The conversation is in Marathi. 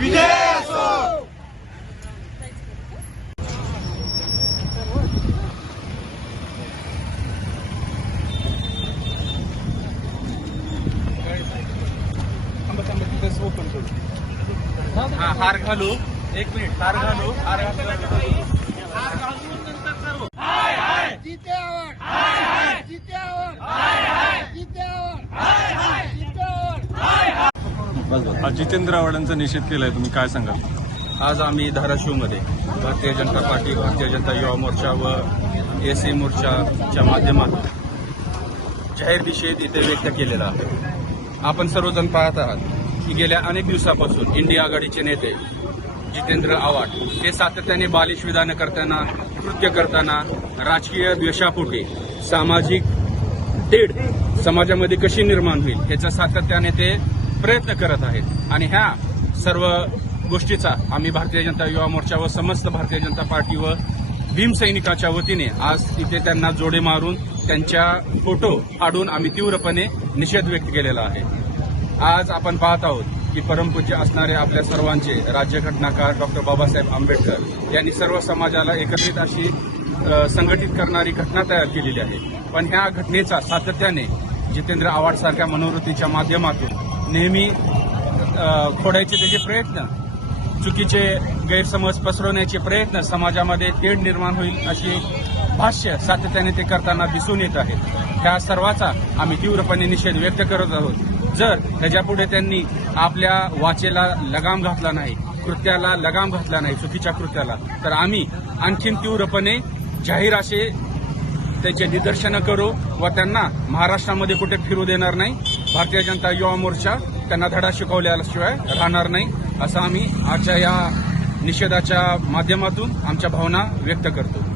विजय असो. हार घालू. एक मिनिट हार घालू. हार घालू. आज जितेंद्र आव्हाडांचा निषेध केलाय तुम्ही काय सांगाल? आज आम्ही धाराशिवमध्ये भारतीय जनता पार्टी भारतीय जनता युवा मोर्चा व एस सी मोर्चाच्या माध्यमातून जाहीर निषेध इथे व्यक्त केलेला आहे. आपण सर्वजण पाहत आहात की गेल्या अनेक दिवसापासून इंडिया आघाडीचे नेते जितेंद्र आव्हाड हे सातत्याने बालिश विधानं करताना कृत्य करताना राजकीय द्वेषापोटी सामाजिक तेढ समाजामध्ये कशी निर्माण होईल ह्याचा सातत्याने ते प्रयत्न करत आहेत. आणि ह्या सर्व गोष्टीचा आम्ही भारतीय जनता युवा मोर्चा व समस्त भारतीय जनता पार्टी व भीम सैनिकाच्या वतीने आज इथे त्यांना जोडे मारून त्यांच्या फोटो काढून आम्ही तीव्रपणे निषेध व्यक्त केलेला आहे. आज आपण पाहत आहोत की परमपूज्य असणारे आपल्या सर्वांचे राज्यघटनाकार डॉक्टर बाबासाहेब आंबेडकर यांनी सर्व समाजाला एकत्रित अशी संघटित करणारी घटना तयार केलेली आहे. पण ह्या घटनेचा सातत्याने जितेंद्र आव्हाड सारख्या मनोवृत्तीच्या माध्यमातून नेहमी फोडायचे त्याचे प्रयत्न चुकीचे गैरसमज पसरवण्याचे प्रयत्न समाजामध्ये तेढ निर्माण होईल अशी भाष्य सातत्याने ते करताना दिसून येत आहे. त्या सर्वाचा आम्ही तीव्रपणे निषेध व्यक्त करत आहोत. जर त्याच्यापुढे त्यांनी आपल्या वाचेला लगाम घातला नाही कृत्याला लगाम घातला नाही चुकीच्या कृत्याला तर आम्ही आणखीन तीव्रपणे जाहीर असे त्याचे निदर्शनं करू व त्यांना महाराष्ट्रामध्ये कुठे फिरू देणार नाही भारतीय जनता युवा मोर्चा त्यांना धडा शिकवल्याशिवाय राहणार नाही असं आम्ही आजच्या या निषेधाच्या माध्यमातून आमच्या भावना व्यक्त करतो.